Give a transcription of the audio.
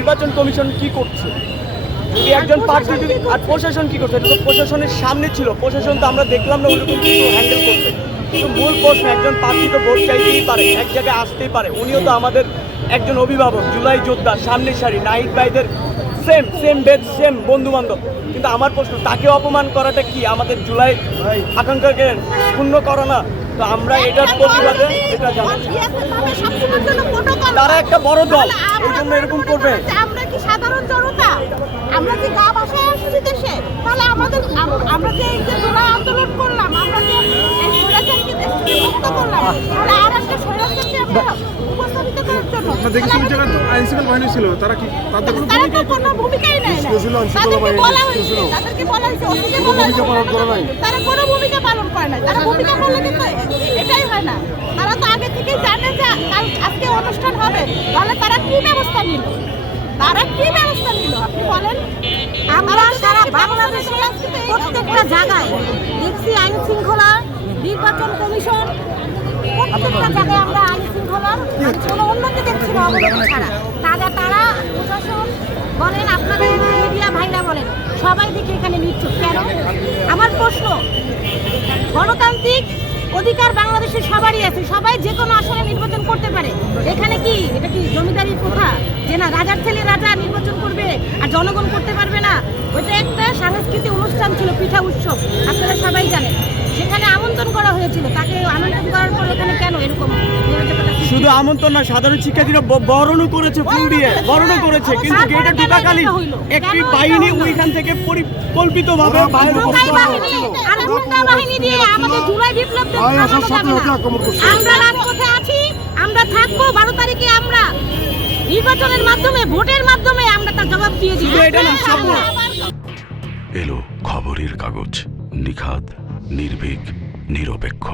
নির্বাচন কমিশন কি করছে? যদি একজন প্রার্থী যদি আর প্রশাসন কি করছে? এটা তো প্রশাসনের সামনে ছিল, প্রশাসন তো আমরা দেখলাম না ওইরকম কিছু হ্যান্ডেল করতে। কিন্তু মূল প্রশ্ন, একজন প্রার্থী তো ভোট চাইতেই পারে, এক জায়গায় আসতেই পারে। উনিও তো আমাদের একজন অভিভাবক, জুলাই যোদ্ধা, সামনের সারি, নাহিদ ভাইদের সেম বেদ, সেম বন্ধু বান্ধব। কিন্তু আমার প্রশ্ন, তাকে অপমান করাটা কি আমাদের জুলাই আকাঙ্ক্ষাকে পূর্ণ করা না? তো আমরা এটার প্রতিবাদে এটা জানাচ্ছি। তারা একটা বড় দল, ওই জন্য এরকম করবে। আমরা কি সাধারণ জনতা? আমরা কি গা ভাষায় আসছি দেশে? তাহলে আমাদের আমরা যে এই যে জুলাই আন্দোলন করলাম, আমরা যে এই স্বৈরাচারকে দেশ থেকে মুক্ত করলাম, তাহলে আর একটা স্বৈরাচারকে আমরা উপস্থাপিত করার জন্য আমরা দেখি সব জায়গায় আইনশৃঙ্খলা বাহিনী ছিল, তারা কি তাদের তারা তো কোনো ভূমিকাই নেয় না। তাদেরকে বলা হয়েছে, ওদেরকে বলা হয়েছে, তারা কোনো ভূমিকা পালন করে না। তারা ভূমিকা পালন কিন্তু এটাই হয় না। তারা তো আগে থেকেই জানে যে আজকে অনুষ্ঠান হবে, তাহলে তারা কি ব্যবস্থা নিল? আপনি বলেন। আমরা সারা বাংলাদেশে প্রত্যেকটা জায়গায় দেখছি আইন শৃঙ্খলা, নির্বাচন কমিশন, প্রত্যেকটা জায়গায় আমরা আইন শৃঙ্খলার কোনো উন্নতি দেখছি না অবদান ছাড়া। তারা প্রশাসন বলেন, আপনাদের মিডিয়া ভাইরা বলেন, সবাই দেখে এখানে নিচ্ছুক কেন? আমার প্রশ্ন, গণতান্ত্রিক অধিকার বাংলাদেশের সবারই আছে, সবাই যে কোনো আসনে নির্বাচন করতে পারে। এখানে কি এটা কি জমিদারির প্রথা যে না রাজার ছেলে রাজা নির্বাচন করবে আর জনগণ করতে পারবে না? ওইটা একটা সাংস্কৃতিক অনুষ্ঠান ছিল, পিঠা উৎসব, আপনারা সবাই জানেন। সেখানে আমন্ত্রণ করা হয়েছিল, তাকে আমন্ত্রণ করার পর এখানে কেন এরকম শুধু আমন্ত্রণ না, সাধারণ শিক্ষার্থীরা বরণও করেছে, ফুল দিয়ে বরণও করেছে। কিন্তু গেটে ঢোকাকালীন একটি বাহিনী ওইখান থেকে পরিকল্পিতভাবে বাহিনী দিয়ে আমাদের জুলাই বিপ্লবকে আমরা রাজপথে আছি, আমরা থাকবো। 12 তারিখে আমরা নির্বাচনের মাধ্যমে, ভোটের মাধ্যমে আমরা তার জবাব দিয়ে দিব। এলো খবরের কাগজ, নিখাদ, নির্ভীক, নিরপেক্ষ।